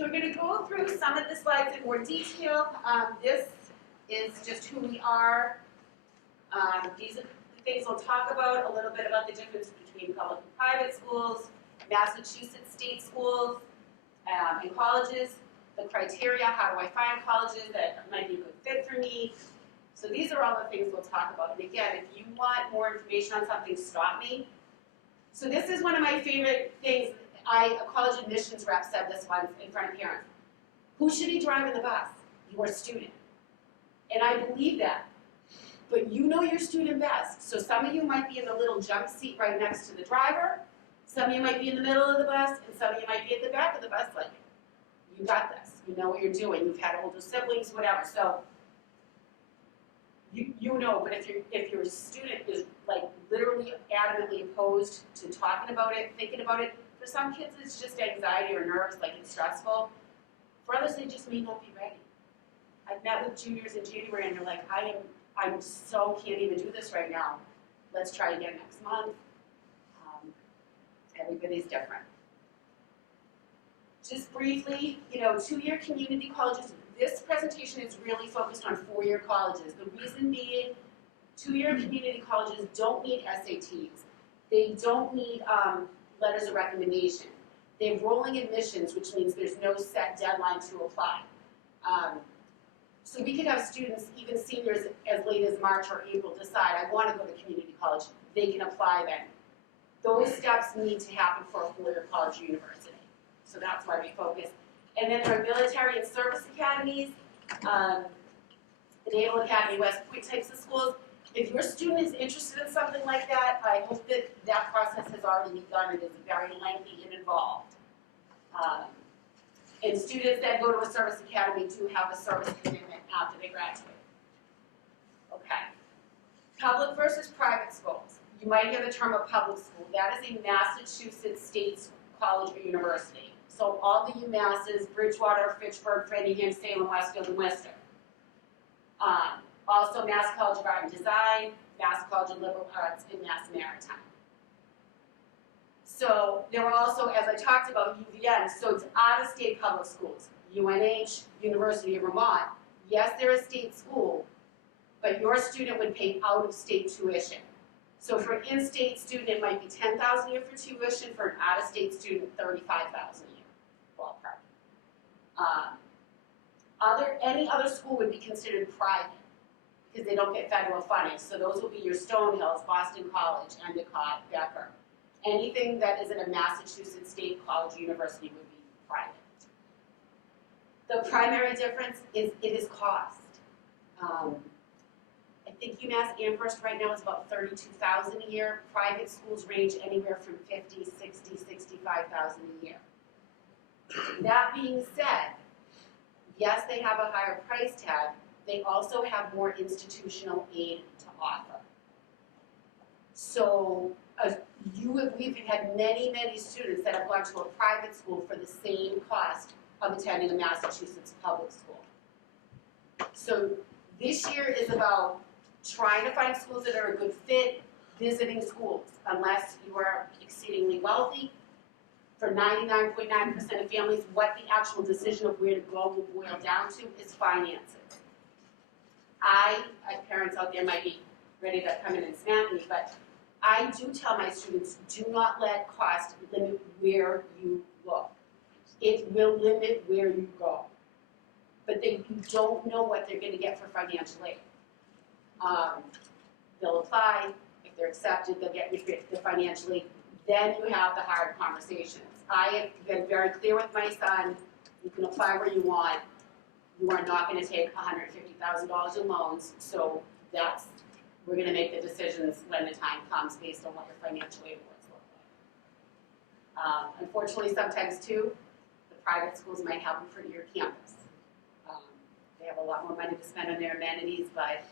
So we're going to go through some of the slides in more detail. This is just who we are. These are the things we'll talk about, a little bit about the difference between public and private schools, Massachusetts state schools, and colleges, the criteria, how do I find colleges that might be a good fit for me. So these are all the things we'll talk about. And again, if you want more information on something, stop me. So this is one of my favorite things. A college admissions rep said this once in front of parents. Who should be driving the bus? Your student. And I believe that. But you know your student best. So some of you might be in the little jump seat right next to the driver. Some of you might be in the middle of the bus, and some of you might be at the back of the bus. Like, you got this. You know what you're doing. You've had older siblings, whatever. So you know. But if your student is like literally adamantly opposed to talking about it, thinking about it, for some kids it's just anxiety or nerves, like it's stressful. For others, they just may not be ready. I've met with juniors in January, and they're like, I'm so can't even do this right now. Let's try again next month. Everybody's different. Just briefly, two-year community colleges. This presentation is really focused on four-year colleges. The reason being, two-year community colleges don't need SATs. They don't need letters of recommendation. They have rolling admissions, which means there's no set deadline to apply. So we could have students, even seniors, as late as March or April, decide, I want to go to community college. They can apply then. Those steps need to happen for a four-year college or university. So that's why we focus. And then there are military and service academies, the Naval Academy, West Point types of schools. If your student is interested in something like that, I hope that that process has already begun. It is very lengthy and involved. And students that go to a service academy do have a service commitment after they graduate. Okay. Public versus private schools. You might hear the term of public school. That is a Massachusetts state college or university. So all the UMasses, Bridgewater, Fitchburg, Framingham, Salem, Westfield, and Worcester. Also Mass College of Art and Design, Mass College of Liberal Arts, and Mass Maritime. So there were also, as I talked about, UVM, so it's out-of-state public schools. UNH, University of Vermont. Yes, they're a state school, but your student would pay out-of-state tuition. So for an in-state student, it might be $10,000 a year for tuition. For an out-of-state student, $35,000 a year, ballpark. Any other school would be considered private because they don't get federal funding. So those will be your Stonehills, Boston College, Endicott, Becker. Anything that is in a Massachusetts state college or university would be private. The primary difference is it is cost. I think UMass Amherst right now is about $32,000 a year. Private schools range anywhere from $50,000, $60,000, $65,000 a year. That being said, yes, they have a higher price tag. They also have more institutional aid to offer. So we've had many, many students that have gone to a private school for the same cost of attending a Massachusetts public school. So this year is about trying to find schools that are a good fit, visiting schools, unless you are exceedingly wealthy. For 99.9% of families, what the actual decision of where to go will boil down to is finances. Parents out there might be ready to come in and smack me, but I do tell my students, do not let cost limit where you look. It will limit where you go. But you don't know what they're going to get for financial aid. They'll apply. If they're accepted, they'll get the financial aid. Then you have the hard conversations. I have been very clear with my son. You can apply where you want. You are not going to take $150,000 in loans. So we're going to make the decisions when the time comes based on what your financial aid awards look like. Unfortunately, sometimes too, the private schools might have a prettier campus. They have a lot more money to spend on their amenities, but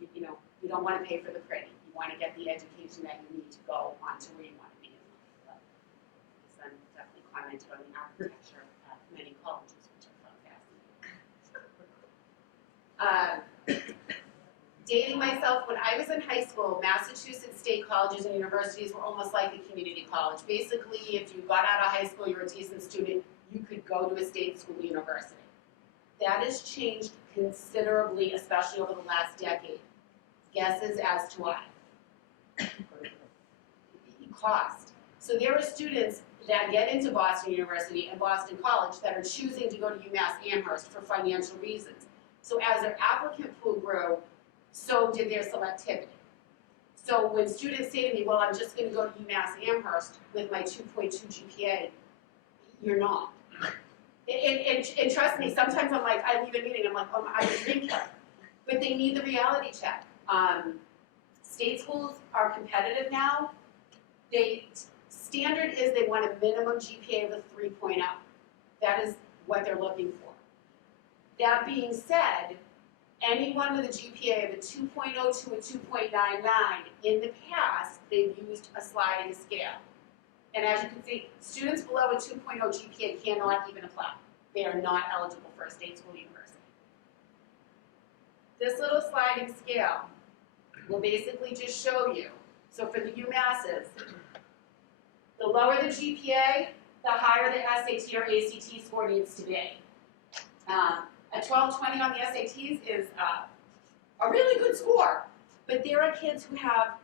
you don't want to pay for the pretty. You want to get the education that you need to go on to where you want to be in life. But my son definitely commented on the architecture at many colleges, which I found fascinating. Dating myself, when I was in high school, Massachusetts state colleges and universities were almost like a community college. Basically, if you got out of high school, you were a decent student, you could go to a state school university. That has changed considerably, especially over the last decade. Guesses as to why? Cost. So there are students that get into Boston University and Boston College that are choosing to go to UMass Amherst for financial reasons. So as their applicant pool grew, so did their selectivity. So when students say to me, well, I'm just going to go to UMass Amherst with my 2.2 GPA, you're not. And trust me, sometimes I'm like, I leave a meeting, I'm like, oh, I'm a drinker. But they need the reality check. State schools are competitive now. Standard is they want a minimum GPA of a 3.0. That is what they're looking for. That being said, anyone with a GPA of a 2.0 to a 2.99, in the past, they've used a sliding scale. And as you can see, students below a 2.0 GPA cannot even apply. They are not eligible for a state school university. This little sliding scale will basically just show you. So for the UMasses, the lower the GPA, the higher the SAT or ACT score needs to be. A 1220 on the SATs is a really good score. But there are kids who have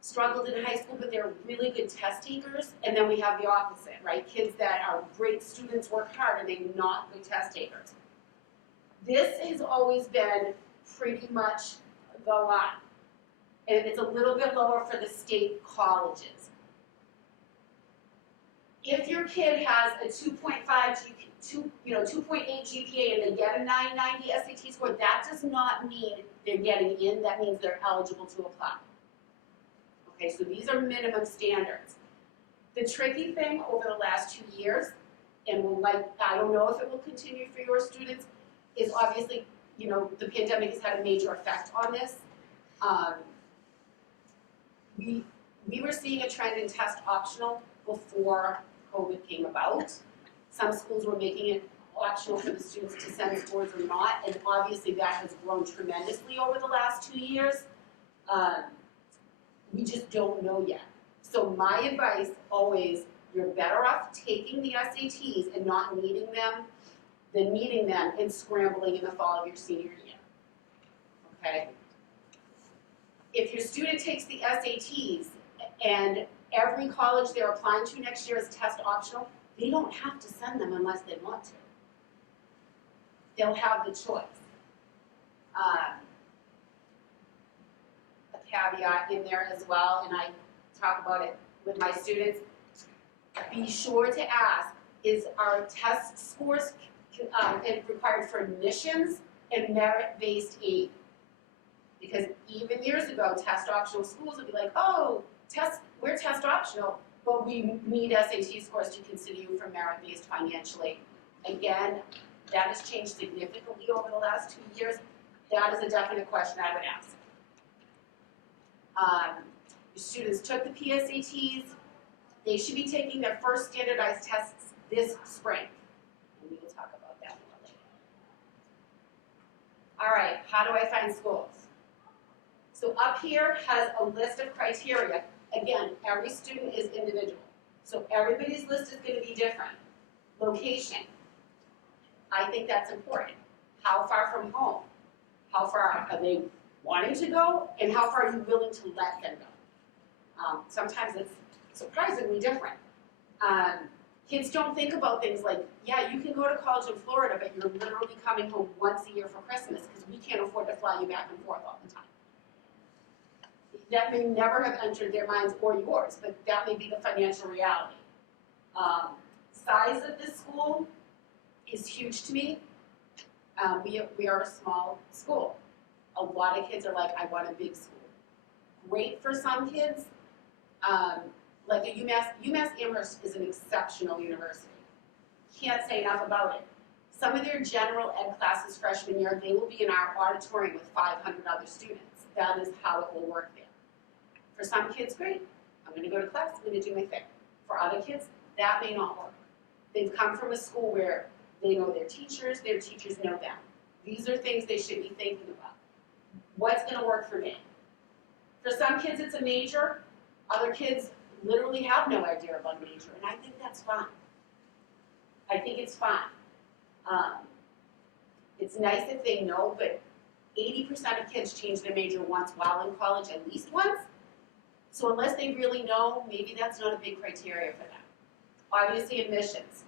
struggled in high school, but they're really good test takers. And then we have the opposite, right? Kids that are great students, work hard, and they're not good test takers. This has always been pretty much the line. And it's a little bit lower for the state colleges. If your kid has a 2.5 2.8 GPA and they get a 990 SAT score, that does not mean they're getting in. That means they're eligible to apply. Okay, so these are minimum standards. The tricky thing over the last 2 years, and I don't know if it will continue for your students, is obviously, the pandemic has had a major effect on this. We were seeing a trend in test optional before COVID came about. Some schools were making it optional for the students to send scores or not, and obviously that has grown tremendously over the last 2 years. We just don't know yet. So my advice always, you're better off taking the SATs and not needing them than needing them and scrambling in the fall of your senior year. Okay? If your student takes the SATs and every college they're applying to next year is test optional, they don't have to send them unless they want to. They'll have the choice. A caveat in there as well, and I talk about it with my students, be sure to ask, is our test scores required for admissions and merit-based aid? Because even years ago, test optional schools would be like, oh, we're test optional, but we need SAT scores to consider you for merit-based financial aid. Again, that has changed significantly over the last 2 years. That is a definite question I would ask. Your students took the PSATs. They should be taking their first standardized tests this spring. And we will talk about that more later. All right, how do I find schools? So up here has a list of criteria. Again, every student is individual. So everybody's list is going to be different. Location. I think that's important. How far from home? How far are they wanting to go? And how far are you willing to let them go? Sometimes it's surprisingly different. Kids don't think about things like, yeah, you can go to college in Florida, but you're literally coming home once a year for Christmas because we can't afford to fly you back and forth all the time. That may never have entered their minds or yours, but that may be the financial reality. Size of this school is huge to me. We are a small school. A lot of kids are like, I want a big school. Great for some kids. Like a UMass Amherst is an exceptional university. Can't say enough about it. Some of their general ed classes freshman year, they will be in our auditorium with 500 other students. That is how it will work there. For some kids, great. I'm going to go to class, I'm going to do my thing. For other kids, that may not work. They've come from a school where they know their teachers know them. These are things they should be thinking about. What's going to work for me? For some kids, it's a major. Other kids literally have no idea about a major, and I think that's fine. I think it's fine. It's nice if they know, but 80% of kids change their major once while in college, at least once. So unless they really know, maybe that's not a big criteria for them. Obviously, admissions.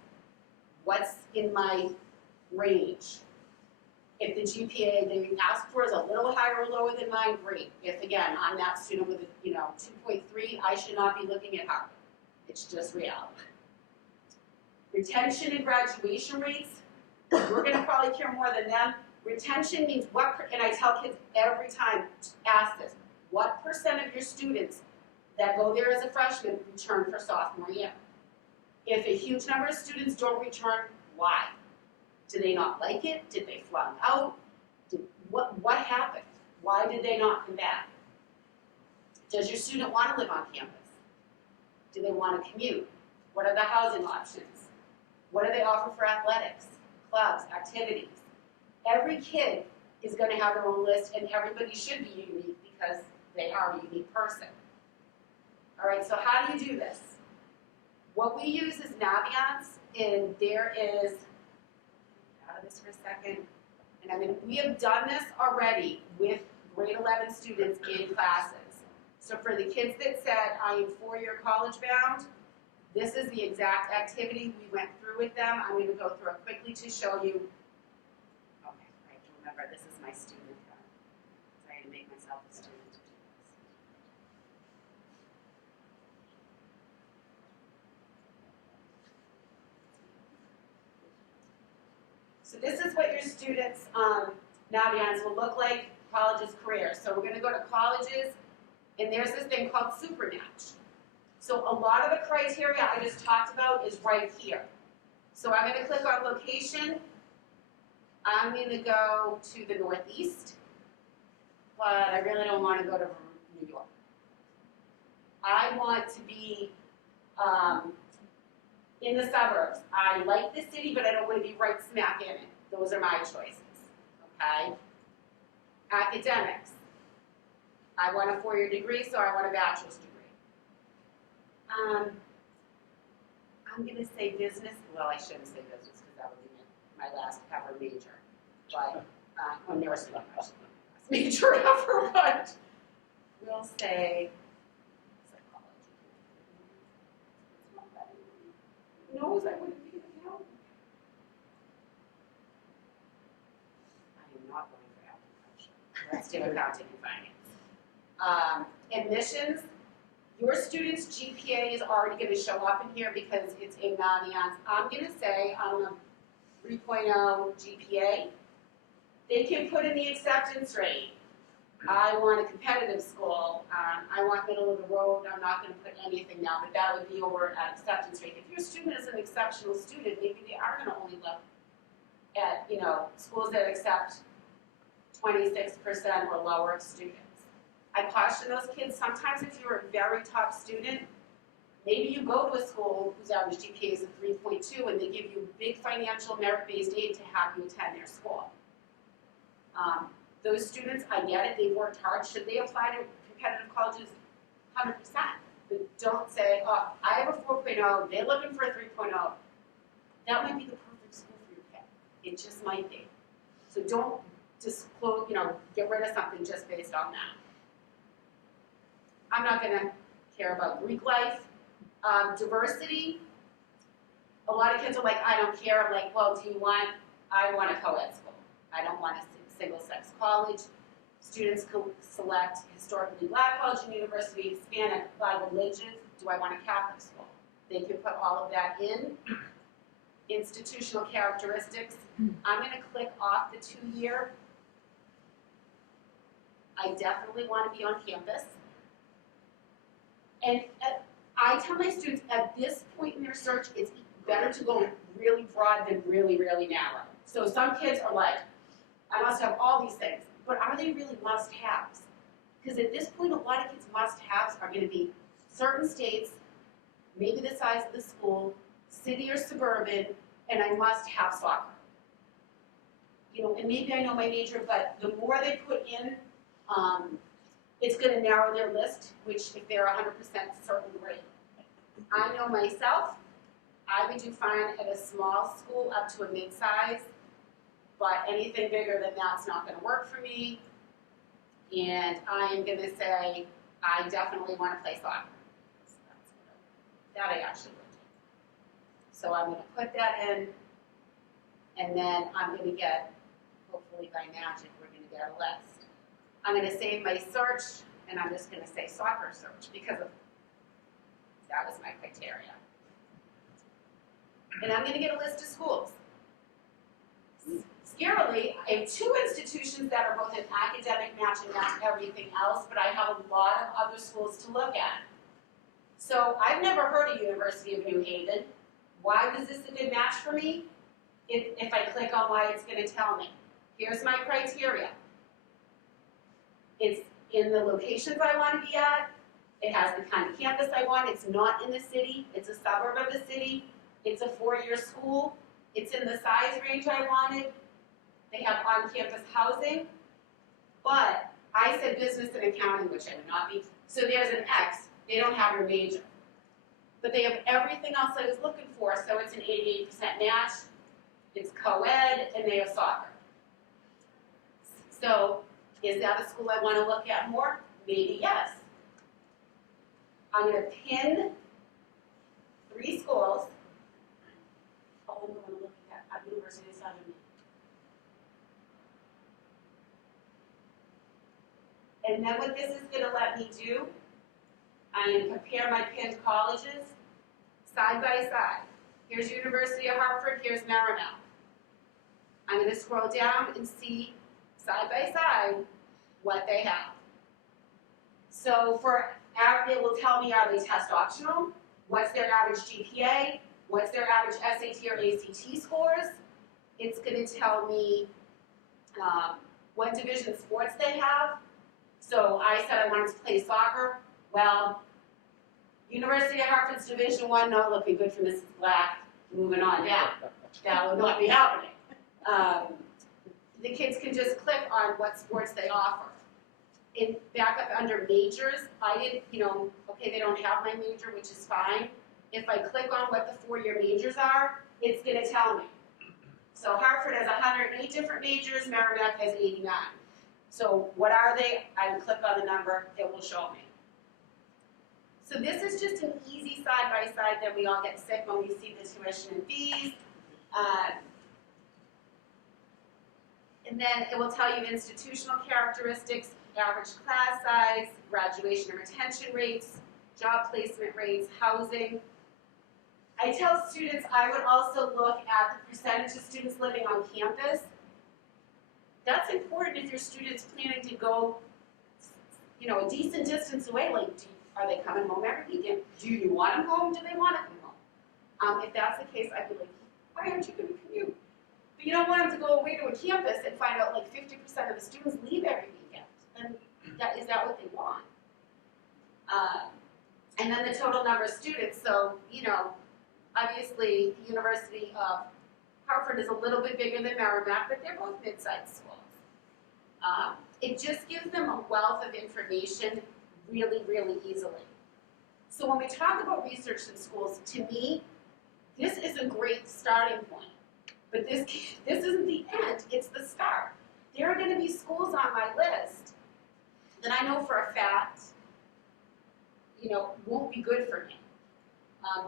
What's in my range? If the GPA they ask for is a little higher or lower than mine, great. If, again, I'm that student with a 2.3, I should not be looking at Harvard. It's just reality. Retention and graduation rates, we're going to probably care more than them. Retention means and I tell kids every time, ask this, what percent of your students that go there as a freshman return for sophomore year? If a huge number of students don't return, why? Do they not like it? Did they flunk out? What happened? Why did they not come back? Does your student want to live on campus? Do they want to commute? What are the housing options? What do they offer for athletics, clubs, activities? Every kid is going to have their own list, and everybody should be unique because they are a unique person. All right, so how do you do this? What we use is Naviance, and there is, out of this for a second, and we have done this already with grade 11 students in classes. So for the kids that said, I am 4-year college bound, this is the exact activity we went through with them. I'm going to go through it quickly to show you. Okay, I can remember this is my student card. So I had to make myself a student to do this. So this is what your students' Naviance will look like, colleges, careers. So we're going to go to colleges, and there's this thing called Supermatch. So a lot of the criteria I just talked about is right here. So I'm going to click on location. I'm going to go to the Northeast, but I really don't want to go to New York. I want to be in the suburbs. I like the city, but I don't want to be right smack in it. Those are my choices, okay? Academics. I want a 4-year degree, so I want a bachelor's degree. I'm going to say business. Well, I shouldn't say business because that would be my last ever major. But, or nursing, I should be my last major ever, but we'll say psychology. Who knows I wouldn't be able to help. I am not going for agriculture. Let's do accounting and finance. Admissions. Your student's GPA is already going to show up in here because it's in Naviance. I'm going to say I'm a 3.0 GPA. They can put in the acceptance rate. I want a competitive school. I want middle of the road. I'm not going to put anything now, but that would be over at acceptance rate. If your student is an exceptional student, maybe they are going to only look at schools that accept 26% or lower of students. I caution those kids, sometimes if you're a very top student, maybe you go to a school whose average GPA is a 3.2 and they give you big financial merit-based aid to have you attend their school. Those students, I get it, they've worked hard. Should they apply to competitive colleges? 100%. But don't say, oh, I have a 4.0, they're looking for a 3.0. That might be the perfect school for your kid. It just might be. So don't just get rid of something just based on that. I'm not going to care about Greek life. Diversity, a lot of kids are like, I don't care. I'm like, well, I want a co-ed school. I don't want a single-sex college. Students can select historically black college and university, Hispanic, by religion. Do I want a Catholic school? They can put all of that in. Institutional characteristics. I'm going to click off the 2-year. I definitely want to be on campus. And I tell my students at this point in their search, it's better to go really broad than really, really narrow. So some kids are like, I must have all these things, but are they really must-haves? Because at this point, a lot of kids' must-haves are going to be certain states, maybe the size of the school, city or suburban, and I must have soccer. And maybe I know my major, but the more they put in, it's going to narrow their list, which if they're 100% certain, great. I know myself, I would do fine at a small school up to a mid-size, but anything bigger than that's not gonna work for me. And I am gonna say, I definitely wanna play soccer. That I actually would do. So I'm gonna put that in, and then I'm gonna get, hopefully by magic, we're gonna get a list. I'm gonna save my search, and I'm just gonna say soccer search, because that was my criteria. And I'm gonna get a list of schools. Scarily, I have 2 institutions that are both an academic match and match everything else, but I have a lot of other schools to look at. So I've never heard of University of New Haven. Why was this a good match for me? If I click on why, it's gonna tell me. Here's my criteria. It's in the locations I wanna be at. It has the kind of campus I want. It's not in the city. It's a suburb of the city. It's a 4-year school. It's in the size range I wanted. They have on-campus housing. But I said business and accounting, which I would not be. So there's an X. They don't have your major. But they have everything else I was looking for. So it's an 88% match. It's co-ed, and they have soccer. So is that a school I want to look at more? Maybe yes. I'm going to pin 3 schools. Oh, I'm going to look at University of Southern Maine. And then what this is going to let me do, I'm going to compare my pinned colleges side by side. Here's University of Hartford, here's Merrimack. I'm going to scroll down and see side by side what they have. So it will tell me, are they test optional? What's their average GPA? What's their average SAT or ACT scores? It's going to tell me what division sports they have. So I said I wanted to play soccer. Well, University of Hartford's Division I, not looking good for Mrs. Black. Moving on down. That will not be happening. The kids can just click on what sports they offer. Back up under majors, I didn't, okay, they don't have my major, which is fine. If I click on what the 4-year majors are, it's going to tell me. So Hartford has 108 different majors, Merrimack has 89. So what are they? I can click on the number, it will show me. So this is just an easy side-by-side that we all get sick when we see the tuition and fees. And then it will tell you institutional characteristics, average class size, graduation and retention rates, job placement rates, housing. I tell students I would also look at the percentage of students living on campus. That's important if your student's planning to go, a decent distance away. Like, are they coming home every weekend? Do you want them home? Do they want to come home? If that's the case, I'd be like, why aren't you going to commute? But you don't want them to go away to a campus and find out like 50% of the students leave every weekend. And is that what they want? And then the total number of students. So, obviously, the University of Hartford is a little bit bigger than Merrimack, but they're both mid-sized schools. It just gives them a wealth of information really, really easily. So when we talk about research in schools, to me, this is a great starting point. But this isn't the end, it's the start. There are going to be schools on my list that I know for a fact, won't be good for me.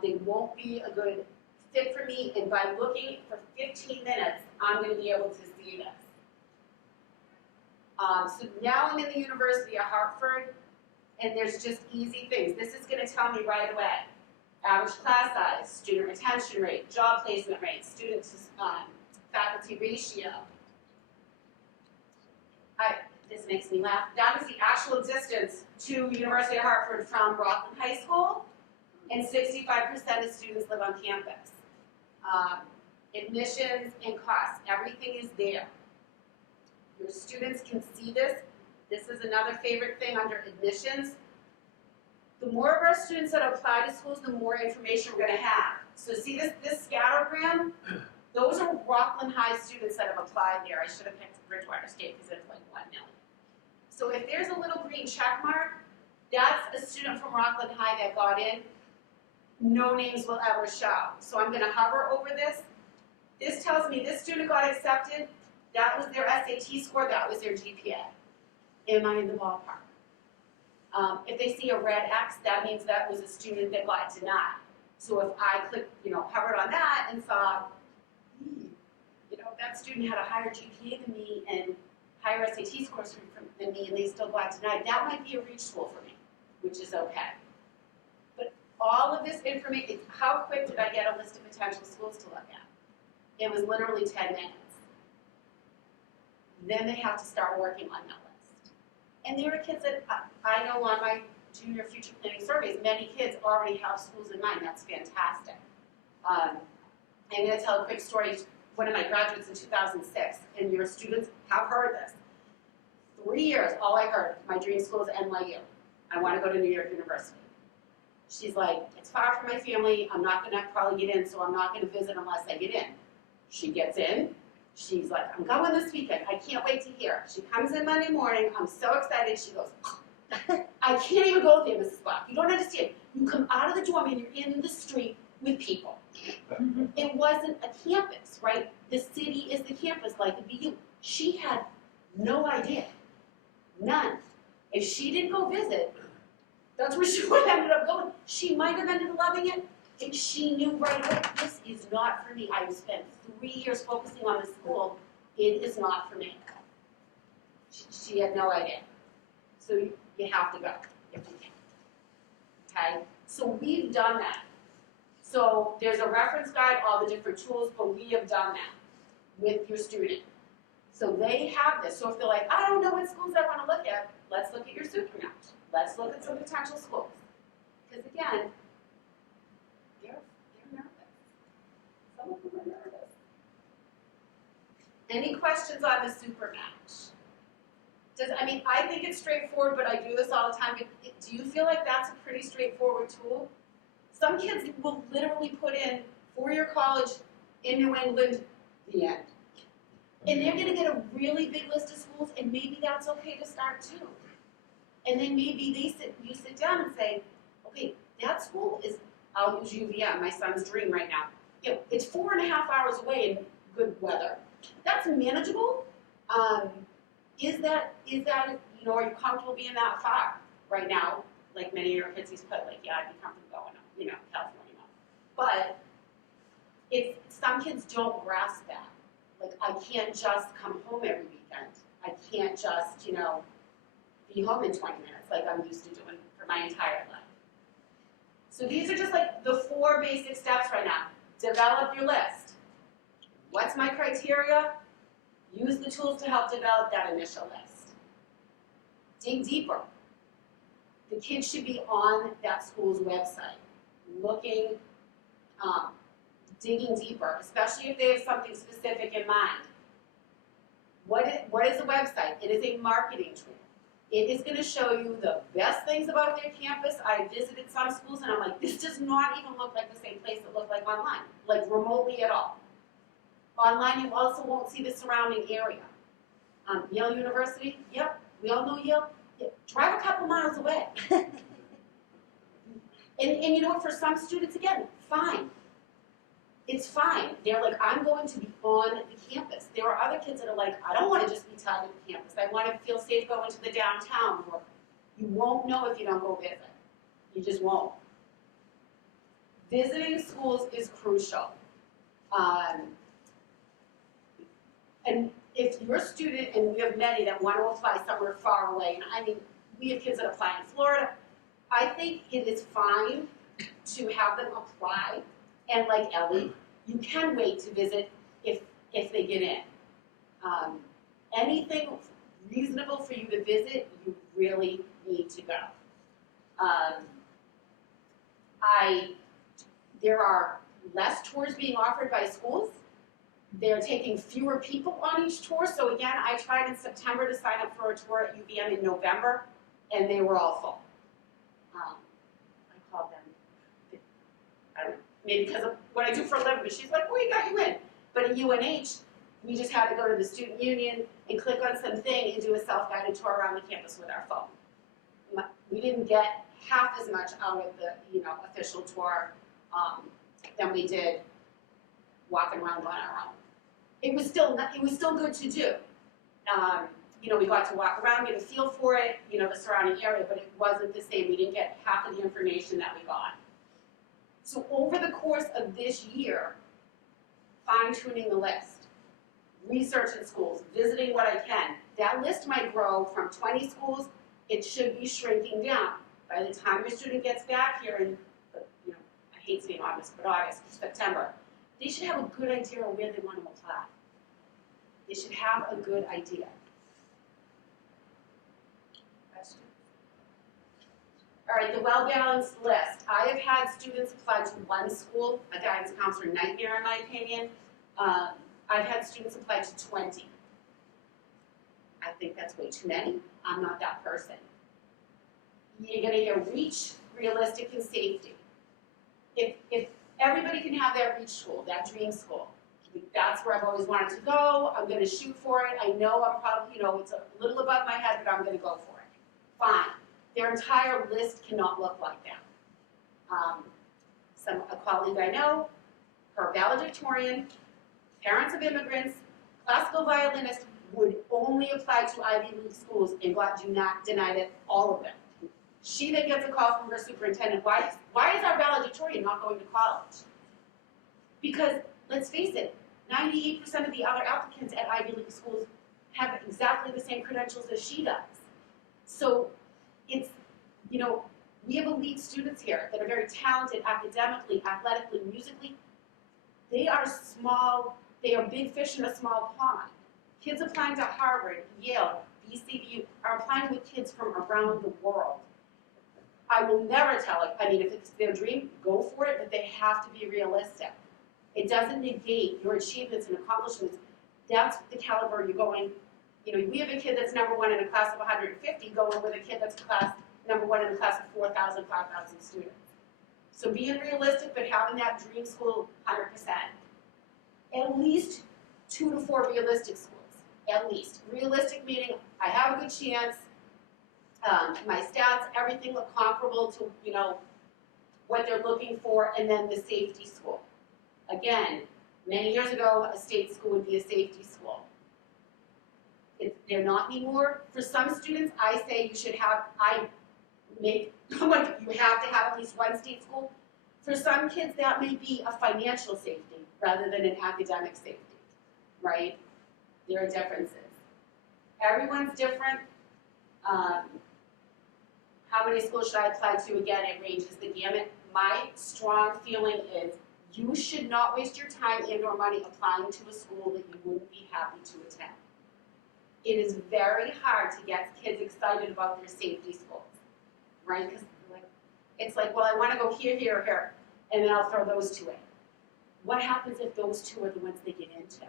They won't be a good fit for me, and by looking for 15 minutes, I'm going to be able to see this. So now I'm in the University of Hartford, and there's just easy things. This is going to tell me right away. Average class size, student retention rate, job placement rate, student to faculty ratio. This makes me laugh. That is the actual distance to University of Hartford from Rockland High School, and 65% of students live on campus. Admissions and costs, everything is there. Your students can see this. This is another favorite thing under admissions. The more of our students that apply to schools, the more information we're going to have. So see this scattergram? Those are Rockland High students that have applied there. I should have picked Bridgewater State because it's like 1 million. So if there's a little green check mark, that's a student from Rockland High that got in. no names will ever show. So I'm gonna hover over this. This tells me this student got accepted, that was their SAT score, that was their GPA. Am I in the ballpark? If they see a red X, that means that was a student that got denied. So if I click, hovered on that and saw, that student had a higher GPA than me and higher SAT scores than me and they still got denied, that might be a reach school for me, which is okay. But all of this information, how quick did I get a list of potential schools to look at? It was literally 10 minutes. Then they have to start working on that list. And there are kids that I know on my junior future planning surveys, many kids already have schools in mind. That's fantastic. I'm going to tell a quick story. One of my graduates in 2006, and your students have heard this. 3 years, all I heard, my dream school is NYU. I want to go to New York University. She's like, it's far from my family. I'm not going to probably get in, so I'm not going to visit unless I get in. She gets in. She's like, I'm going this weekend. I can't wait to hear. She comes in Monday morning. I'm so excited. She goes, I can't even go there, Mrs. Black. You don't understand. You come out of the dorm and you're in the street with people. It wasn't a campus, right? The city is the campus, like the BU. She had no idea. None. If she didn't go visit, that's where she would have ended up going. She might have ended up loving it if she knew right away, this is not for me. I've spent 3 years focusing on this school. It is not for me. She had no idea. So you have to go if you can. Okay? So we've done that. So there's a reference guide, all the different tools, but we have done that with your student. So they have this. So if they're like, I don't know what schools I want to look at, let's look at your super match. Let's look at some potential schools. Because again, they're nervous. Some of them are nervous. Any questions on the super match? I think it's straightforward, but I do this all the time. But do you feel like that's a pretty straightforward tool? Some kids will literally put in four-year college in New England, the end. And they're going to get a really big list of schools, and maybe that's okay to start too. And then maybe you sit down and say, okay, that school is, I'll use UVM, my son's dream right now. It's 4.5 hours away in good weather. That's manageable. Is that are you comfortable being that far right now? Like many of your kids, he's put like, yeah, I'd be comfortable going, California. But some kids don't grasp that. Like, I can't just come home every weekend. I can't just, be home in 20 minutes like I'm used to doing for my entire life. So these are just like the 4 basic steps right now. Develop your list. What's my criteria? Use the tools to help develop that initial list. Dig deeper. The kids should be on that school's website, looking, digging deeper, especially if they have something specific in mind. What is a website? It is a marketing tool. It is going to show you the best things about their campus. I visited some schools and I'm like, this does not even look like the same place it looked like online, like remotely at all. Online, you also won't see the surrounding area. Yale University, yep, we all know Yale. Yeah, drive a couple miles away. and you know what, for some students, again, fine. It's fine. They're like, I'm going to be on the campus. There are other kids that are like, I don't want to just be tied to the campus. I want to feel safe going to the downtown. Or you won't know if you don't go visit. You just won't. Visiting schools is crucial. And if you're a student, and we have many that want to apply somewhere far away, and we have kids that apply in Florida, I think it is fine to have them apply. And like Ellie, you can wait to visit if they get in. Anything reasonable for you to visit, you really need to go. There are less tours being offered by schools. They're taking fewer people on each tour. So again, I tried in September to sign up for a tour at UVM in November, and they were all full. I called them, I don't know, maybe because of what I do for a living, but she's like, we got you in. But at UNH, we just had to go to the student union and click on some thing and do a self-guided tour around the campus with our phone. We didn't get half as much out of the official tour than we did walking around on our own. It was still good to do. We got to walk around, get a feel for it, the surrounding area, but it wasn't the same. We didn't get half of the information that we got. So over the course of this year, fine-tuning the list, researching schools, visiting what I can, that list might grow from 20 schools, it should be shrinking down. By the time your student gets back here in, I hate saying August, but August, September, they should have a good idea of where they want to apply. They should have a good idea. Questions? All right, the well-balanced list. I have had students apply to one school, a guidance counselor nightmare in my opinion. I've had students apply to 20. I think that's way too many. I'm not that person. You're going to hear reach, realistic, and safety. If everybody can have that reach school, that dream school, that's where I've always wanted to go. I'm going to shoot for it. I know I'm probably, it's a little above my head, but I'm going to go for it. Fine. Their entire list cannot look like that. A colleague I know, her valedictorian, parents of immigrants, classical violinist, would only apply to Ivy League schools and got denied it, all of them. She then gets a call from her superintendent, why is our valedictorian not going to college? Because, let's face it, 98% of the other applicants at Ivy League schools have exactly the same credentials as she does. So it's, we have elite students here that are very talented academically, athletically, musically. They are big fish in a small pond. Kids applying to Harvard, Yale, BCU are applying with kids from around the world. I will never tell it, if it's their dream, go for it, but they have to be realistic. It doesn't negate your achievements and accomplishments. That's the caliber you're going. We have a kid that's number one in a class of 150 going with a kid that's number one in a class of 4,000, 5,000 students. So being realistic, but having that dream school 100%. At least 2 to 4 realistic schools. At least. Realistic meaning I have a good chance. My stats, everything look comparable to, what they're looking for, and then the safety school. Again, many years ago, a state school would be a safety school. They're not anymore. For some students, I say you should have, you have to have at least one state school. For some kids, that may be a financial safety rather than an academic safety, right? There are differences. Everyone's different. How many schools should I apply to? Again, it ranges the gamut. My strong feeling is you should not waste your time and or money applying to a school that you wouldn't be happy to attend. It is very hard to get kids excited about their safety schools, right? Because it's like, well, I want to go here, here, here, and then I'll throw those two in. What happens if those two are the ones they get into?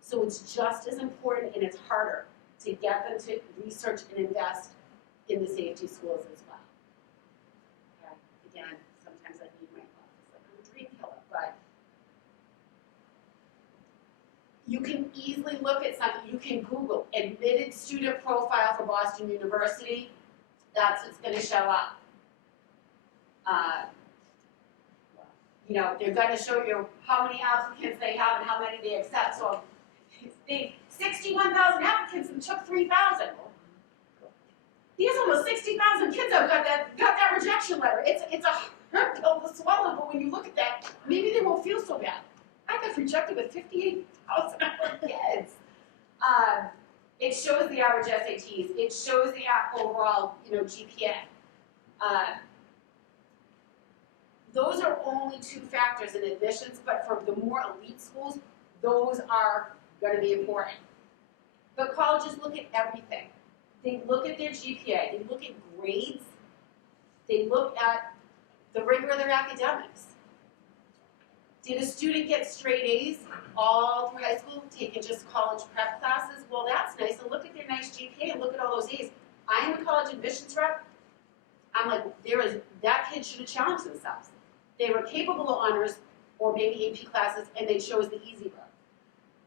So it's just as important, and it's harder to get them to research and invest in the safety schools as well. Okay. Again, sometimes I need my office, like I'm a dream killer, but you can easily look at something. You can Google admitted student profile for Boston University. That's what's going to show up. They're going to show you how many applicants they have and how many they accept. So they 61,000 applicants and took 3,000. There's almost 60,000 kids that got that rejection letter. It's a hard pill to swallow, but when you look at that, maybe they won't feel so bad. I got rejected with 58,000 other kids. It shows the average SATs. It shows the overall, GPA. Those are only 2 factors in admissions, but for the more elite schools, those are going to be important. But colleges look at everything. They look at their GPA, they look at grades, they look at the rigor of their academics. Did a student get straight A's all through high school, taking just college prep classes? Well, that's nice. And look at their nice GPA and look at all those A's. I am a college admissions rep. I'm like, that kid should have challenged themselves. They were capable of honors or maybe AP classes, and they chose the easy road.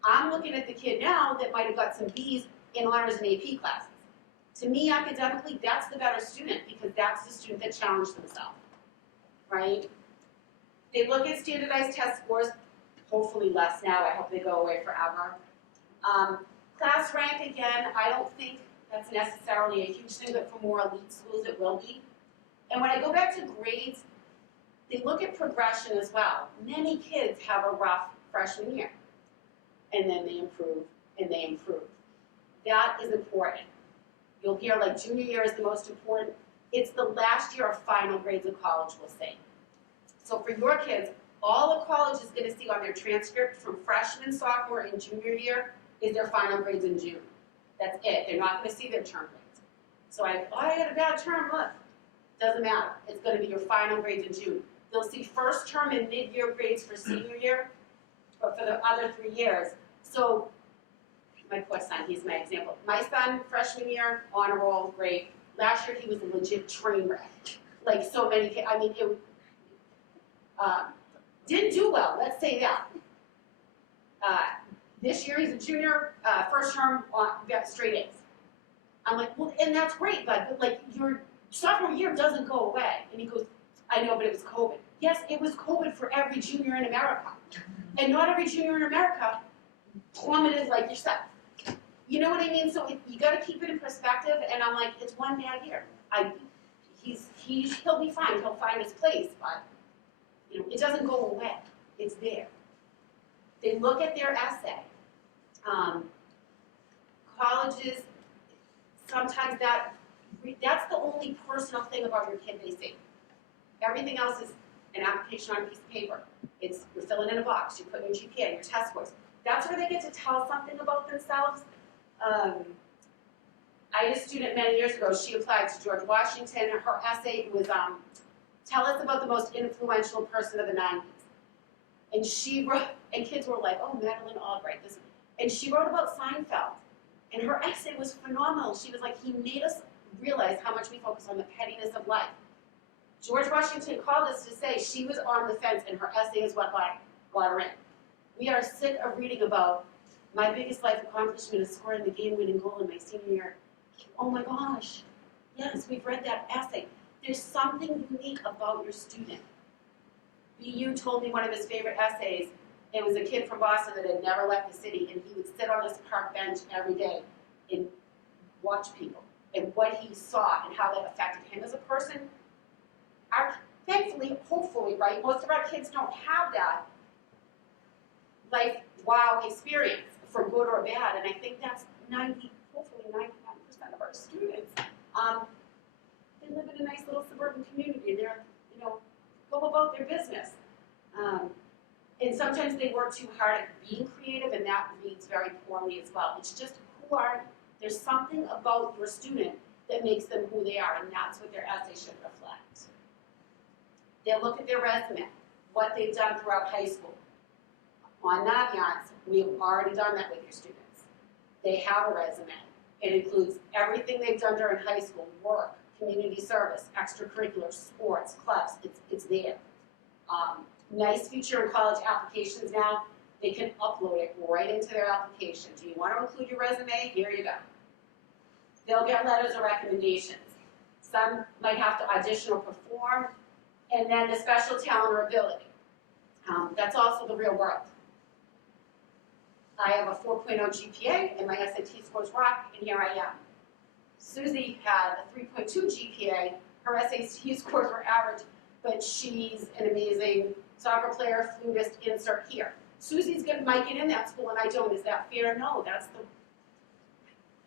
I'm looking at the kid now that might have got some B's in honors and AP classes. To me, academically, that's the better student because that's the student that challenged themselves, right? They look at standardized test scores, hopefully less now, I hope they go away forever. Class rank, again, I don't think that's necessarily a huge thing, but for more elite schools it will be. And when I go back to grades, they look at progression as well. Many kids have a rough freshman year, and then they improve, and they improve. That is important. You'll hear like junior year is the most important. It's the last year of final grades of college, we'll say. So for your kids, all the college is going to see on their transcript from freshman, sophomore, and junior year is their final grades in June. That's it. They're not going to see their term grades. So I had a bad term, look. Doesn't matter. It's going to be your final grades in June. They'll see first term and mid-year grades for senior year, but for the other 3 years. So my poor son, he's my example. My son, freshman year, honor roll, great. Last year he was a legit train wreck. Like so many kids, I mean, it didn't do well, let's say that. This year he's a junior, first term, got straight A's. I'm like, well, and that's great, but like your sophomore year doesn't go away. And he goes, I know, but it was COVID. Yes, it was COVID for every junior in America. And not every junior in America plummeted like yourself. You know what I mean? So you got to keep it in perspective. And I'm like, it's one bad year. He'll be fine. He'll find his place, but you know, it doesn't go away. It's there. They look at their essay. Colleges, sometimes that's the only personal thing about your kid they see. Everything else is an application on a piece of paper. You're filling in a box. You put in your GPA, your test scores. That's where they get to tell something about themselves. I had a student many years ago. She applied to George Washington. Her essay was, tell us about the most influential person of the 90s. And she wrote, and kids were like, oh, Madeleine Albright. And she wrote about Seinfeld. And her essay was phenomenal. She was like, he made us realize how much we focus on the pettiness of life. George Washington called us to say she was on the fence and her essay is what got her in. We are sick of reading about my biggest life accomplishment is scoring the game-winning goal in my senior year. Oh my gosh, yes, we've read that essay. There's something unique about your student. BU told me one of his favorite essays. It was a kid from Boston that had never left the city, and he would sit on this park bench every day and watch people and what he saw and how that affected him as a person. Thankfully, hopefully, right, most of our kids don't have that life wow experience for good or bad, and I think that's hopefully 99% of our students. They live in a nice little suburban community, and they're, you know, go about their business. And sometimes they work too hard at being creative, and that reads very poorly as well. It's just, who are you? There's something about your student that makes them who they are, and that's what their essay should reflect. They'll look at their resume, what they've done throughout high school. On Naviance, we have already done that with your students. They have a resume. It includes everything they've done during high school, work, community service, extracurricular, sports, clubs. It's there. Nice feature in college applications now, they can upload it right into their application. Do you want to include your resume? Here you go. They'll get letters of recommendations. Some might have to audition or perform, and then the special talent or ability. That's also the real world. I have a 4.0 GPA, and my SAT scores rock, and here I am. Susie had a 3.2 GPA. Her SAT scores were average, but she's an amazing soccer player, flutist, insert here. Susie's might get in that school, and I don't. Is that fair? No,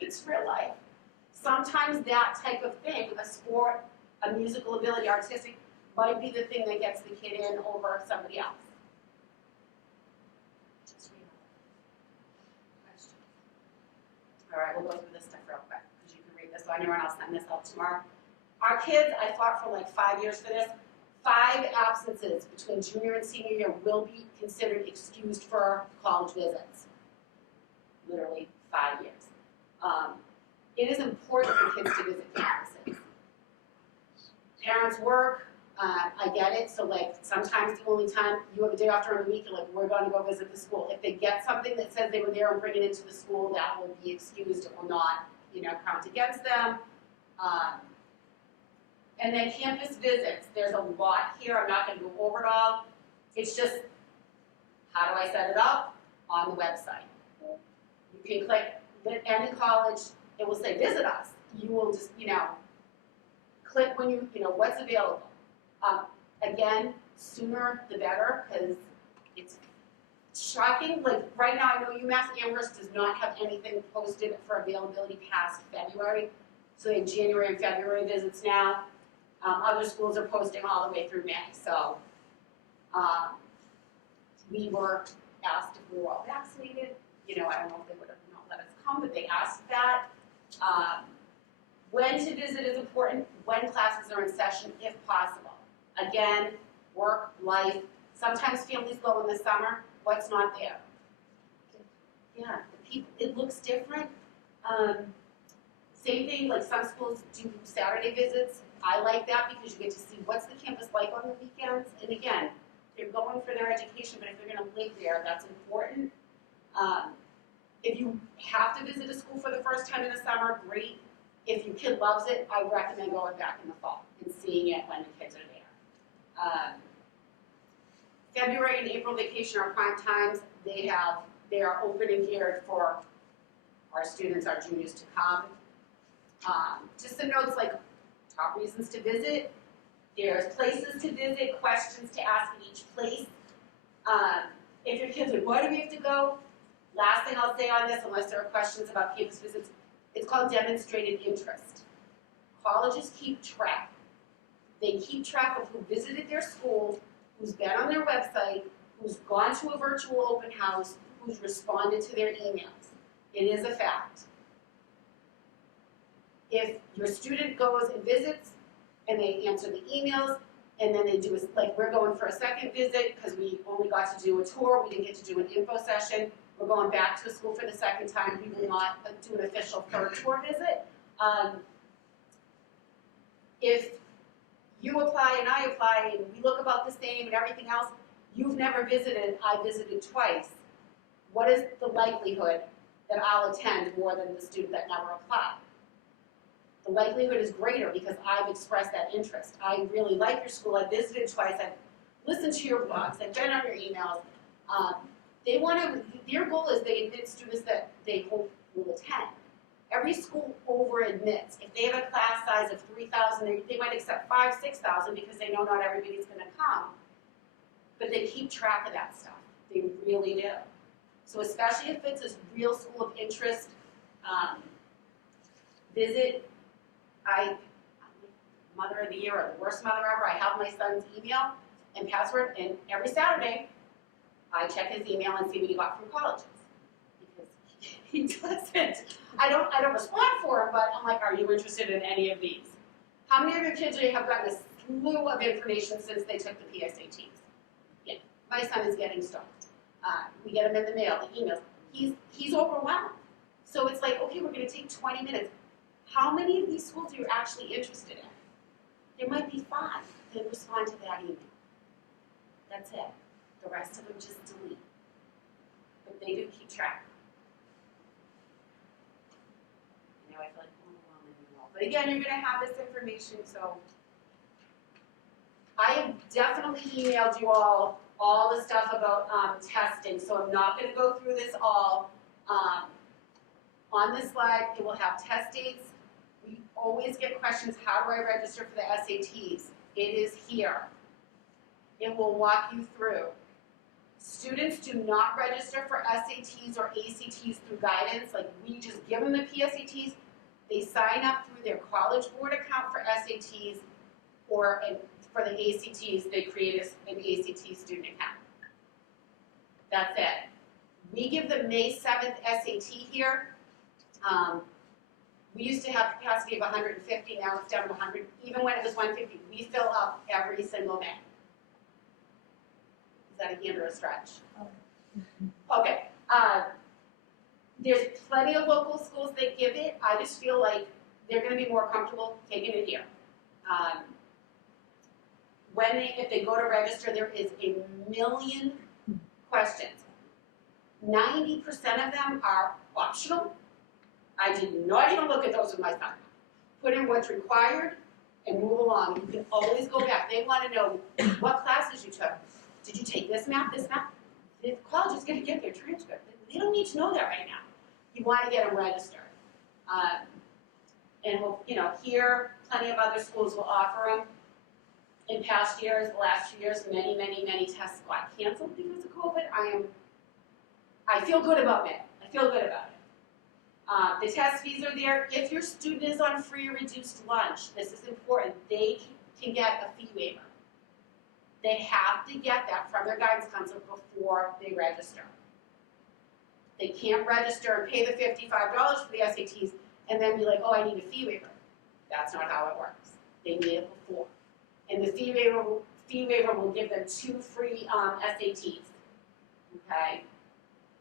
it's real life. Sometimes that type of thing, a sport, a musical ability, artistic, might be the thing that gets the kid in over somebody else. All right, we'll go through this stuff real quick, because you can read this on your own. I'll send this out tomorrow. Our kids, I fought for like 5 years for this. 5 absences between junior and senior year will be considered excused for college visits. Literally 5 years. It is important for kids to visit campuses. Parents work, I get it, so like sometimes the only time you have a day off during the week, you're like, we're going to go visit the school. If they get something that says they were there and bring it into the school, that will be excused. It will not, count against them. And then campus visits, there's a lot here. I'm not going to go over it all. It's just, how do I set it up? On the website. You can click any college, it will say visit us. You will just, click when what's available. Again, sooner the better, because it's shocking. Like right now, I know UMass Amherst does not have anything posted for availability past February. So they have January and February visits now. Other schools are posting all the way through May. So we were asked if we were all vaccinated. I don't know if they would have not let us come, but they asked that. When to visit is important, when classes are in session, if possible. Again, work, life, sometimes families go in the summer, what's not there? Yeah, it looks different. Same thing, like some schools do Saturday visits. I like that because you get to see what's the campus like on the weekends. And again, they're going for their education, but if they're going to live there, that's important. If you have to visit a school for the first time in the summer, great. If your kid loves it, I recommend going back in the fall and seeing it when the kids are there. February and April vacation are prime times. They are open and geared for our students, our juniors to come. Just some notes like top reasons to visit. There's places to visit, questions to ask at each place. If your kids are, why do we have to go? Last thing I'll say on this, unless there are questions about campus visits, it's called demonstrated interest. Colleges keep track. They keep track of who visited their school, who's been on their website, who's gone to a virtual open house, who's responded to their emails. It is a fact. If your student goes and visits, and they answer the emails, and then they do, like we're going for a second visit because we only got to do a tour, we didn't get to do an info session. We're going back to school for the second time. We will not do an official third tour visit. If you apply and I apply and we look about the same and everything else, you've never visited, I visited twice. What is the likelihood that I'll attend more than the student that never applied? The likelihood is greater because I've expressed that interest. I really like your school. I visited twice. I've listened to your blogs. I've been on your emails. Their goal is they admit students that they hope will attend. Every school over admits. If they have a class size of 3,000, they might accept 5,000, 6,000 because they know not everybody's going to come. But they keep track of that stuff. They really do. So especially if it's a real school of interest, visit. I'm Mother of the Year or the worst mother ever. I have my son's email and password, and every Saturday I check his email and see what he got from colleges. Because he doesn't. I don't respond for him, but I'm like, are you interested in any of these? How many of your kids have gotten a slew of information since they took the PSATs? Yeah, my son is getting stalked. We get him in the mail, the emails. He's overwhelmed. So it's like, okay, we're going to take 20 minutes. How many of these schools are you actually interested in? There might be 5 that respond to that email. That's it. The rest of them just delete. But they do keep track. I feel like I'm overwhelming you all. But again, you're going to have this information, so I have definitely emailed you all the stuff about testing, so I'm not going to go through this all. On this slide, it will have test dates. We always get questions, how do I register for the SATs? It is here. It will walk you through. Students do not register for SATs or ACTs through guidance. Like, we just give them the PSATs. They sign up through their College Board account for SATs, or for the ACTs, they create an ACT student account. That's it. We give the May 7th SAT here. We used to have capacity of 150, now it's down to 100. Even when it was 150, we fill up every single May. Is that a hand or a stretch? Okay. There's plenty of local schools that give it. I just feel like they're going to be more comfortable taking it here. If they go to register, there is a million questions. 90% of them are optional. I did not even look at those with my son. Put in what's required and move along. You can always go back. They want to know what classes you took. did you take this math, this math? The college is gonna get their transcript. They don't need to know that right now. You wanna get them registered. And we'll, here, plenty of other schools will offer them. In past years, the last 2 years, many tests got canceled because of COVID. I feel good about it. I feel good about it. The test fees are there. If your student is on free or reduced lunch, this is important, they can get a fee waiver. They have to get that from their guidance counselor before they register. They can't register and pay the $55 for the SATs and then be like, oh, I need a fee waiver. That's not how it works. They need it before. And the fee waiver will give them 2 free SATs. Okay?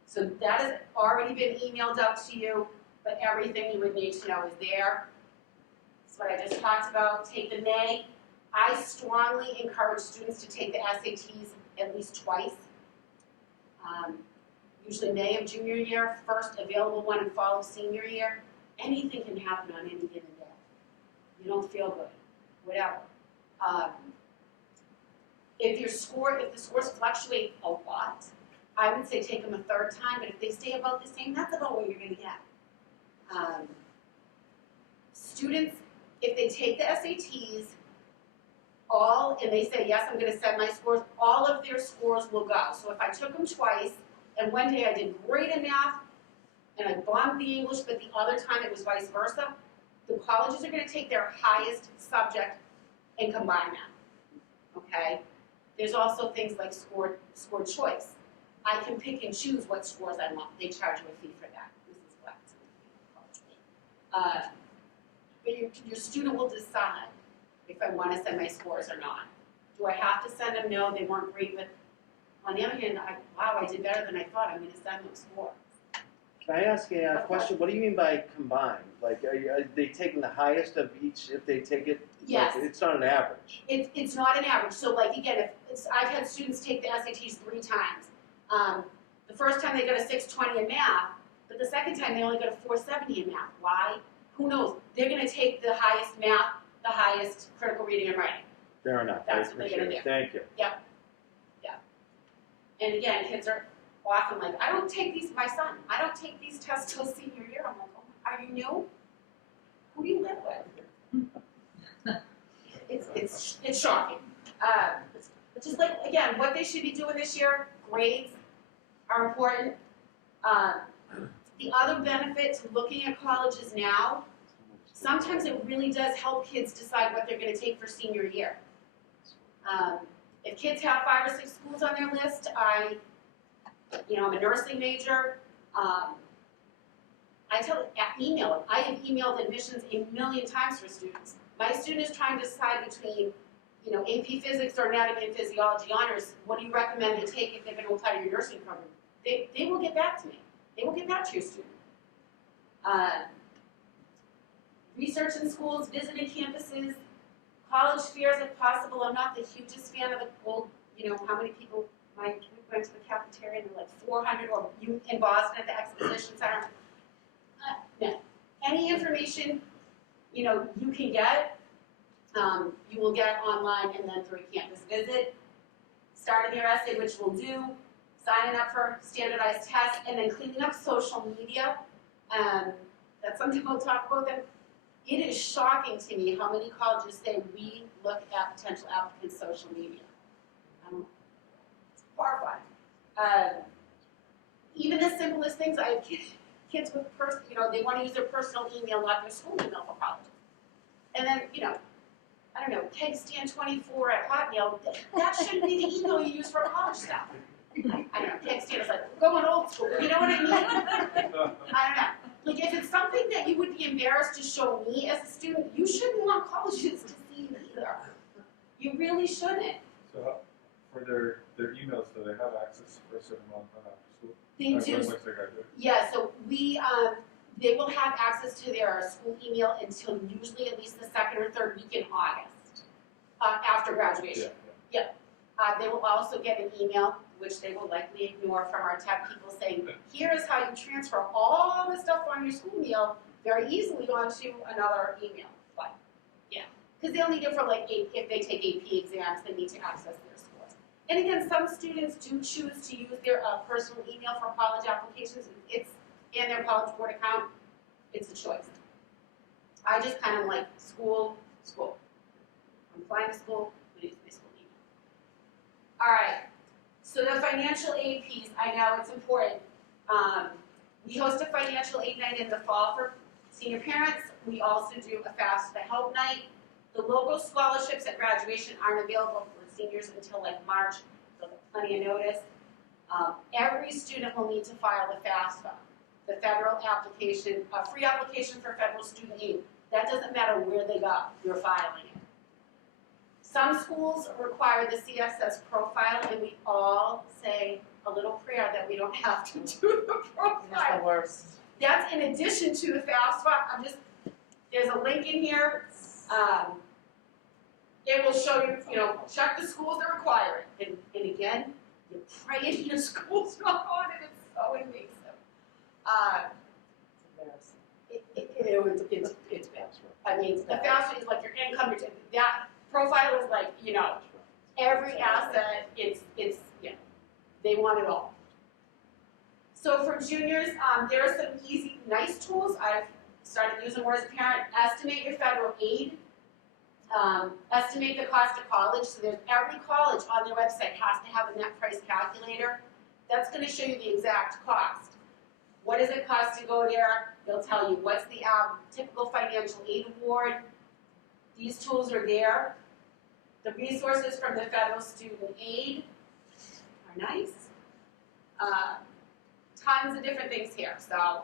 So that has already been emailed out to you, but everything you would need to know is there. That's what I just talked about. Take the May. I strongly encourage students to take the SATs at least twice. Usually May of junior year, first available one in fall of senior year. Anything can happen on any given day. You don't feel good, whatever. If the scores fluctuate a lot, I would say take them a third time, but if they stay about the same, that's about what you're gonna get. Students, if they take the SATs, and they say, yes, I'm gonna send my scores, all of their scores will go. So if I took them twice, and one day I did great in math, and I bombed the English, but the other time it was vice versa, the colleges are gonna take their highest subject and combine that, okay? There's also things like score choice. I can pick and choose what scores I want. They charge you a fee for that. This is what but your student will decide if I want to send my scores or not. Do I have to send them? No, they weren't great, but on the other hand, wow, I did better than I thought. I'm going to send them scores. Can I ask you a question? What do you mean by combined? Like, are they taking the highest of each if they take it? Yes. Like, it's not an average. It's not an average. So, like, again, I've had students take the SATs 3 times. The first time they got a 620 in math, but the second time they only got a 470 in math. Why? Who knows? They're going to take the highest math, the highest critical reading and writing. Fair enough. That's what they're going to do. Thank you. Yep. Yeah. And again, kids are often like, I don't take these, my son, I don't take these tests till senior year. I'm like, oh, are you new? Who do you live with? It's shocking. But just like, again, what they should be doing this year, grades are important. The other benefit to looking at colleges now, sometimes it really does help kids decide what they're going to take for senior year. If kids have 5 or 6 schools on their list, I'm a nursing major. Email them. I have emailed admissions a million times for students. My student is trying to decide between, AP Physics or Anatomy and Physiology honors. What do you recommend they take if they're going to apply to your nursing program? They will get back to me. They will get back to your student. Research in schools, visiting campuses, college fairs if possible. I'm not the hugest fan of the old, how many people went to the cafeteria and they're like 400, or you in Boston at the exposition center. No. Any information, you can get, you will get online and then through a campus visit. Starting your essay, which we'll do, signing up for standardized tests, and then cleaning up social media. That's something we'll talk about then. It is shocking to me how many colleges say we look at potential applicants' social media. It's horrifying. Even the simplest things, I have kids with they want to use their personal email, not their school email for colleges. And then, I don't know, kegstand24 at Hotmail, that shouldn't be the email you use for college stuff. I don't know, kegstand is like, we're going old school, you know what I mean? I don't know. Like, if it's something that you would be embarrassed to show me as a student, you shouldn't want colleges to see it either. You really shouldn't. So for their emails, do they have access for a certain amount of time after school? They do. Once they graduate? Yeah, so they will have access to their school email until usually at least the 2nd or 3rd week in August, after graduation. Yeah. They will also get an email, which they will likely ignore, from our tech people saying, here is how you transfer all the stuff on your school email very easily onto another email. But, yeah, because they'll need it for if they take AP exams, they need to access their scores. And again, some students do choose to use their personal email for college applications. It's in their college board account. It's a choice. I just kind of like school. I'm flying to school, we use my school email. All right, so the financial aid piece, I know it's important. We host a financial aid night in the fall for senior parents. We also do a Fast to Help night. The local scholarships at graduation aren't available for seniors until like March, so plenty of notice. Every student will need to file the FAFSA, the federal application, a free application for federal student aid. That doesn't matter where they go, you're filing it. Some schools require the CSS profile, and we all say a little prayer that we don't have to do the profile. It's the worst. That's in addition to the FAFSA. There's a link in here. It will show you, check the schools that require it. And again, you pray if your school's not on it. It's so invasive. It's bad. I mean, the FAFSA is like your income. That profile is like, every asset. They want it all. So for juniors, there are some easy, nice tools. I've started using more as a parent. Estimate your federal aid. Estimate the cost of college. So there's every college on their website has to have a net price calculator. That's going to show you the exact cost. What does it cost to go there? They'll tell you what's the typical financial aid award. These tools are there. The resources from the federal student aid are nice. Tons of different things here. So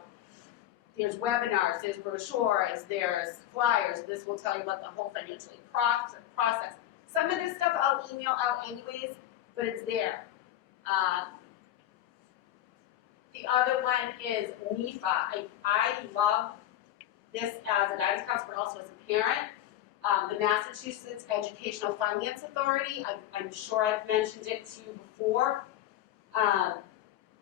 there's webinars, there's brochures, there's flyers. This will tell you about the whole financial aid process. Some of this stuff I'll email out anyways, but it's there. The other one is NEFA. I love this as a guidance counselor, but also as a parent. The Massachusetts Educational Finance Authority, I'm sure I've mentioned it to you before.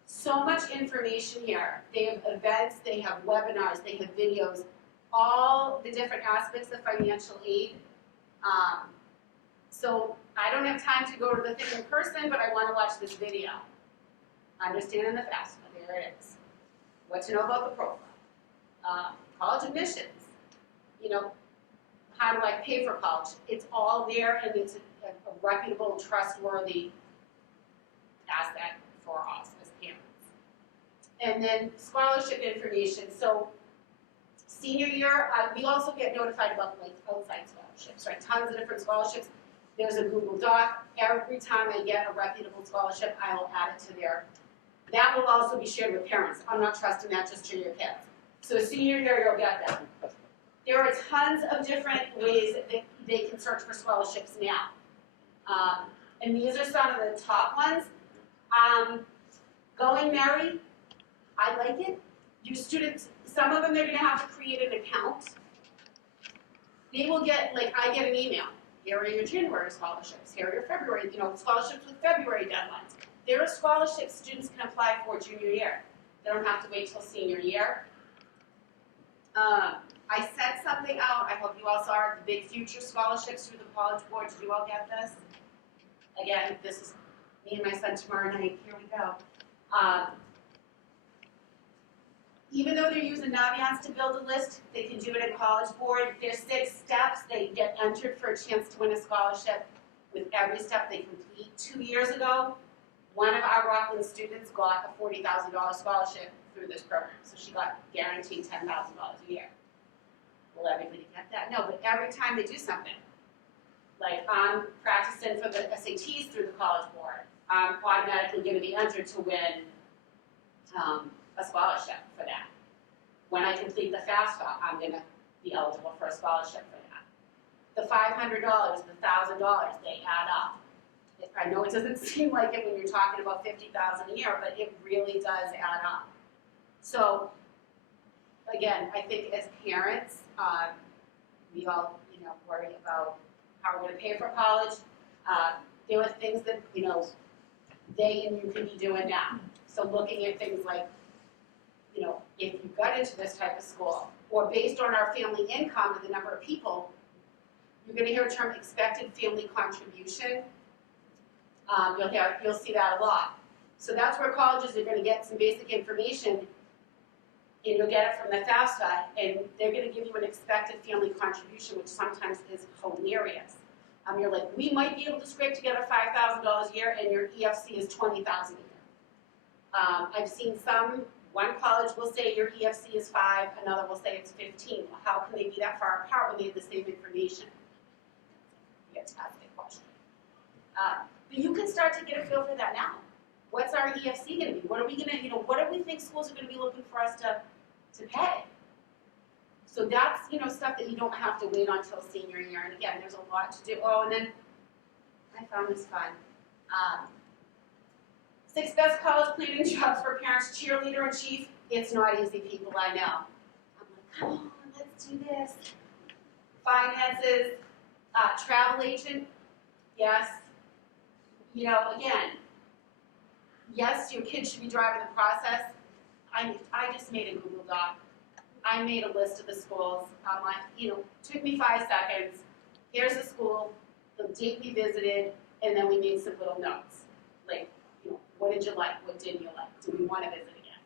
So much information here. They have events, they have webinars, they have videos, all the different aspects of financial aid. So I don't have time to go to the thing in person, but I want to watch this video. Understanding the FAFSA, there it is. What to know about the profile. College admissions, how do I pay for college? It's all there, and it's a reputable, trustworthy asset for us as parents. And then scholarship information. So senior year, we also get notified about outside scholarships, right? Tons of different scholarships. There's a Google Doc. Every time I get a reputable scholarship, I will add it to there. That will also be shared with parents. I'm not trusting that just to your kids. So senior year, you'll get that. There are tons of different ways that they can search for scholarships now. And these are some of the top ones. Going Merry, I like it. Your students, some of them, they're going to have to create an account. They will get, I get an email. Here are your January scholarships. Here are your February, scholarships with February deadlines. There are scholarships students can apply for junior year. They don't have to wait till senior year. I sent something out. I hope you all saw it. The Big Future scholarships through the College Board. Did you all get this? Again, this is me and my son tomorrow night. Here we go. Even though they're using Naviance to build a list, they can do it at College Board. There's 6 steps. They get entered for a chance to win a scholarship with every step they complete. 2 years ago, one of our Rockland students got a $40,000 scholarship through this program. So she got guaranteed $10,000 a year. Will everybody get that? No, but every time they do something, like I'm practicing for the SATs through the College Board, I'm automatically going to be entered to win a scholarship for that. When I complete the FAFSA, I'm going to be eligible for a scholarship for that. The $500, the $1,000, they add up. I know it doesn't seem like it when you're talking about $50,000 a year, but it really does add up. So, again, I think as parents, we all, worry about how we're going to pay for college. There are things that, they and you can be doing now. So looking at things like, if you got into this type of school, or based on our family income and the number of people, you're going to hear a term expected family contribution. You'll see that a lot. So that's where colleges are gonna get some basic information, and you'll get it from the FAFSA, and they're gonna give you an expected family contribution, which sometimes is hilarious. You're like, we might be able to scrape together $5,000 a year, and your EFC is $20,000 a year. I've seen one college will say your EFC is 5, another will say it's 15. Well, how can they be that far apart when they have the same information? You have to ask a question. But you can start to get a feel for that now. What's our EFC going to be? What are we going to, what do we think schools are going to be looking for us to pay? So that's, stuff that you don't have to wait until senior year. And again, there's a lot to do. Oh, and then I found this fun. 6 best college planning jobs for parents, cheerleader in chief. It's not easy, people, I know. I'm like, come on, let's do this. Finances, travel agent, yes. Again, yes, your kid should be driving the process. I just made a Google Doc. I made a list of the schools. I'm like, took me 5 seconds. Here's the school, the date we visited, and then we made some little notes. Like, what did you like? What didn't you like? Do we want to visit again?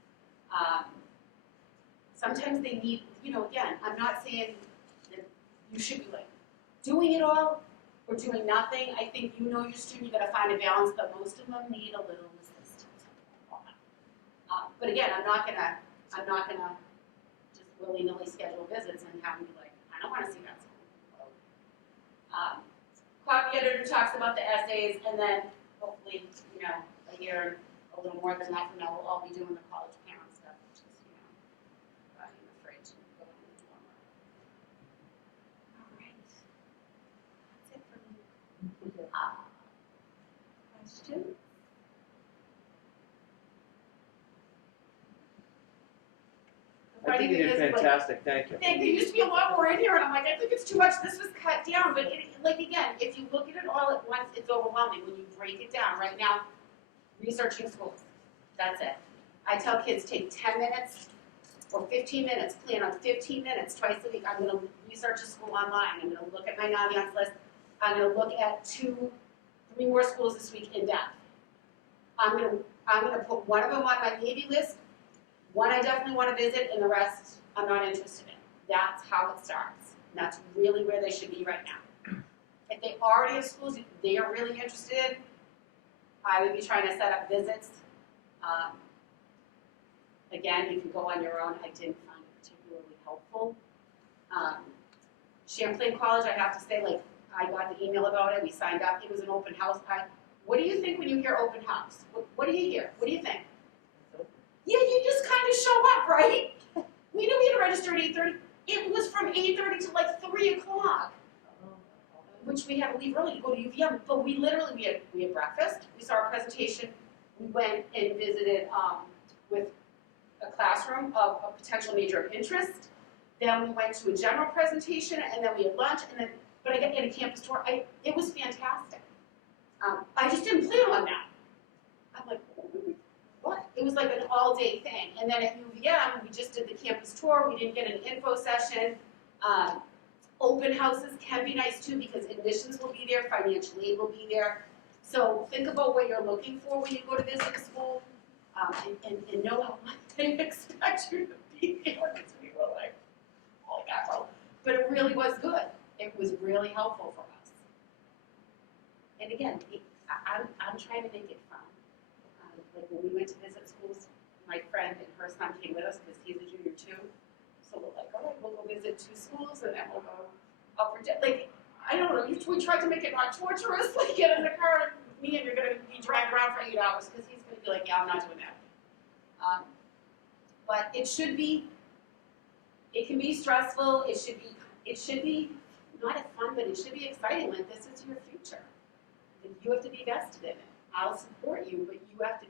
Sometimes they need, again, I'm not saying that you should be like doing it all or doing nothing. I think your student, you got to find a balance, but most of them need a little assistance. But again, I'm not gonna just willy-nilly schedule visits and have them be like, I don't want to see that school. Copy editor talks about the essays, and then hopefully, a year, a little more than that from now, we'll all be doing the college parent stuff, which is, buying the fridge and going in the dormer. All right. That's it for me. Questions? I think you did fantastic, thank you. There used to be a lot more in here, and I'm like, I think it's too much. This was cut down, but again, if you look at it all at once, it's overwhelming. When you break it down, right now, researching schools, that's it. I tell kids, take 10 minutes or 15 minutes, plan on 15 minutes twice a week. I'm going to research a school online. I'm going to look at my Naviance list. I'm going to look at 2, 3 more schools this week in depth. I'm going to put one of them on my maybe list. One I definitely want to visit, and the rest I'm not interested in. That's how it starts. And that's really where they should be right now. If they already have schools they are really interested in, I would be trying to set up visits. Again, you can go on your own. I didn't find it particularly helpful. Champlain College, I have to say, I got the email about it. We signed up. It was an open house. What do you think when you hear open house? What do you hear? What do you think? Yeah, you just kind of show up, right? We knew we had to register at 8:30. It was from 8:30 to 3 o'clock, which we had to leave early to go to UVM. But we had breakfast. We saw a presentation. We went and visited with a classroom of a potential major of interest. Then we went to a general presentation, and then we had lunch. But I got to get a campus tour. It was fantastic. I just didn't plan on that. I'm like, what? It was like an all-day thing. And then at UVM, we just did the campus tour. We didn't get an info session. Open houses can be nice too because admissions will be there, financial aid will be there. So think about what you're looking for when you go to visit a school, and know how much they expect you to be there. Because we were like, oh God. But it really was good. It was really helpful for us. And again, I'm trying to make it fun. Like when we went to visit schools, my friend and her son came with us because he's a junior too. So we're like, all right, we'll go visit 2 schools and then we'll go up for I don't know. We tried to make it not torturous. Like get in the car, me and you're gonna be dragged around for 8 hours because he's gonna be like, yeah, I'm not doing that. But it should be. It can be stressful. It should be not as fun, but it should be exciting. Like this is your future. You have to be vested in it. I'll support you, but you have to